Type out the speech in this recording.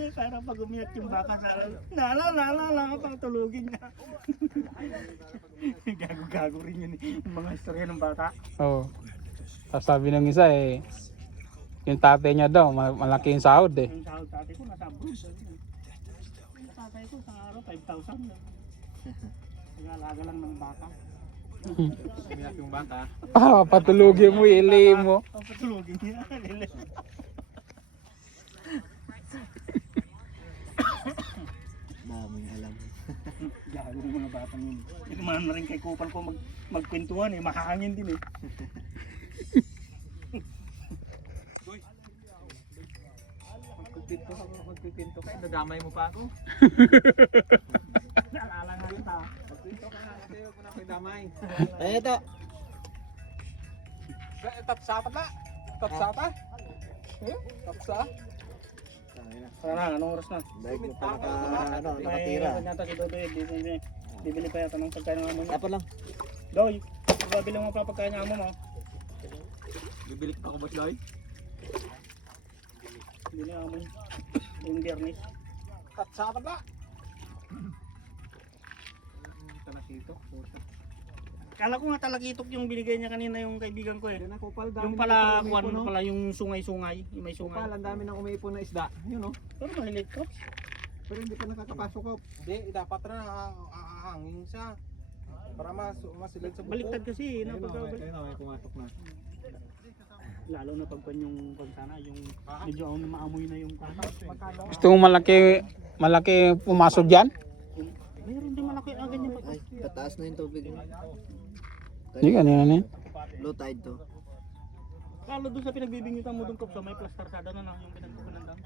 Hindi, para pag umiyak yung baka sa nala, patulugin niya. Gago-gago rin yun yung mga istorya ng bata. Oo. Tapos sabi ng isa eh, yung tatay niya daw, malaki yung sahod eh. Yung sahod tatay ko, nasa abroad. Yung tatay ko, sa araw, 5,000 lang. Nag-alaga lang ng bata. Umiyak yung bata. Ah, patulugin mo, ili mo. Patulugin niya. Daming alam. Gago ng mga batang yun. Ikumahan na rin kay Kupal ko magkwentuhan eh, makahangin din eh. Magpipinto ka, nadamay mo pa ako. Naalala nga kita. Magpipinto ka na, kasi huwag mo na ako damay. Ay, ito. Tapsa pa ba? Tapsa pa? Tapsa? Wala na, anong oras na? Dahil mo pa nakatira. May nata si Dodoy, bibili pa yata ng pagkain ng amo niya. Dapat lang. Doy, babili mo pa pagkain ng amo mo. Bibili ka pa ako ba, Loy? Bibili ng amo niya. Yung biyernes. Tapsa pa ba? Talakito. Kala ko nga talakitok yung binigay niya kanina yung kaibigan ko eh. Yan ako pala, Yung pala, kuwan pala yung sungay-sungay, yung may sungay. Ang dami nang umiipon na isda. Yun o. Pero mahilig ko. Pero hindi pa nakakapasok ko. Hindi, dapat na hangin siya. Para masilid sa buko. Baliktad kasi, Ayun o, napagkabalik. ayun o, may pumasok na. Lalo na pagpan yung pansana, yung medyo maamoy na yung kasa. Gusto mo malaki pumasok dyan? Mayroon din malaki ang ganyan pa. Ay, tataas na yung tubig. Hindi kanina na yun. Low tide to. Lalo doon sa pinagbibingitan mo doon, Kopsa, may plaster sada na yung pinagpupunan doon.